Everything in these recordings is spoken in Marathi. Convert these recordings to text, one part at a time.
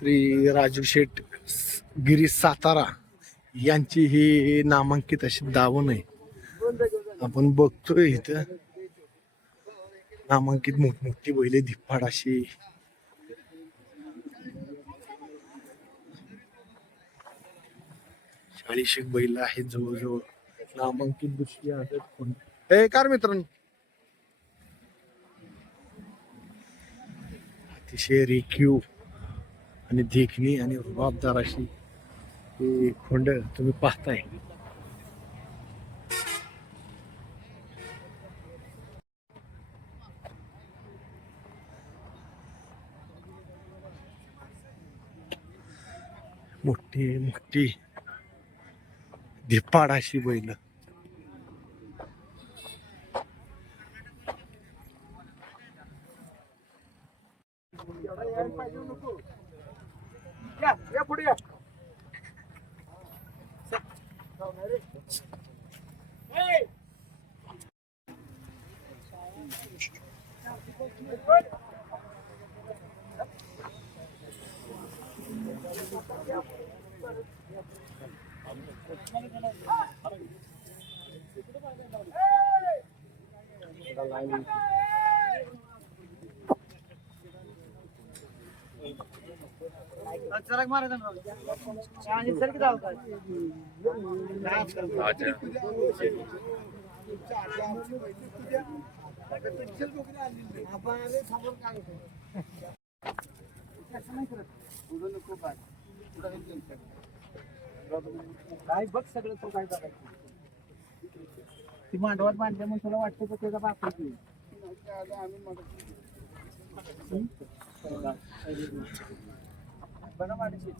श्री राजू शेठ गिरी सातारा यांची ही नामांकित अशी दावण आहे. आपण बघतोय इथं. नामांकित मोठमोठी बैले धिप्पाड अशी. चाळीस एक बैल आहेत जवळजवळ. नामांकित दुसरी आहेत कोण? ए कार मित्रांनो. अतिशय रेखीव. आणि देखणी आणि रुबाबदार अशी ही खोंड तुम्ही पाहताय. मोठी मोठी धिप्पाड अशी बैल. या या पुढे या Thank you. काय बघ सगळं तू काय करायचं ती मांडवात बांधल्या म्हणून तुला वाटतं की त्याचा बाप आम्ही बरं वाटते.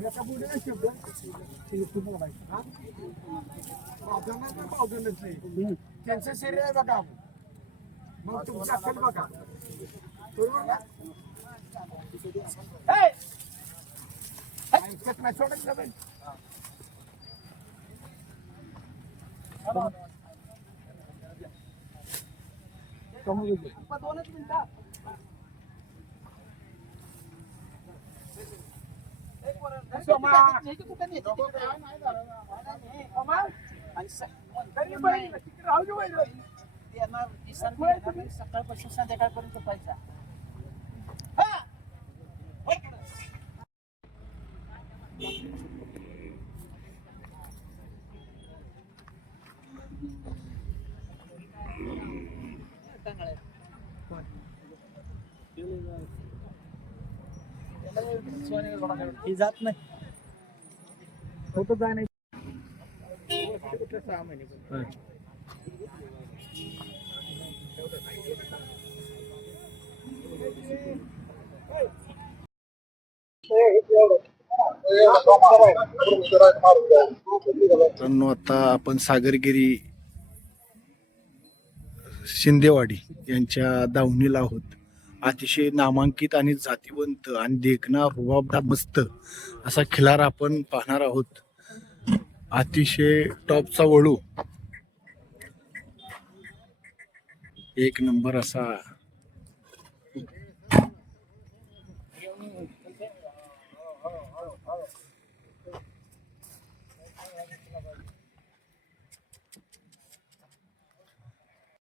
एका बुडीला शब्द, ते तू बोलायचं. हा? हम्म. त्यांचं शरीर आहे बघा मग तुमचं असेल बघा बरोबर ना हे! ऐकत नाही सोडत ना येणार नाही. सकाळपासून संध्याकाळपर्यंत पैसा ही जात नाही. फोटो जाय नाही मित्रांनो आता आपण सागरगिरी शिंदेवाडी यांच्या दावणीला आहोत. अतिशय नामांकित आणि जातीवंत आणि देखणा रुबाबदा मस्त असा खिलार आपण पाहणार आहोत. अतिशय टॉपचा वळू. एक नंबर असा.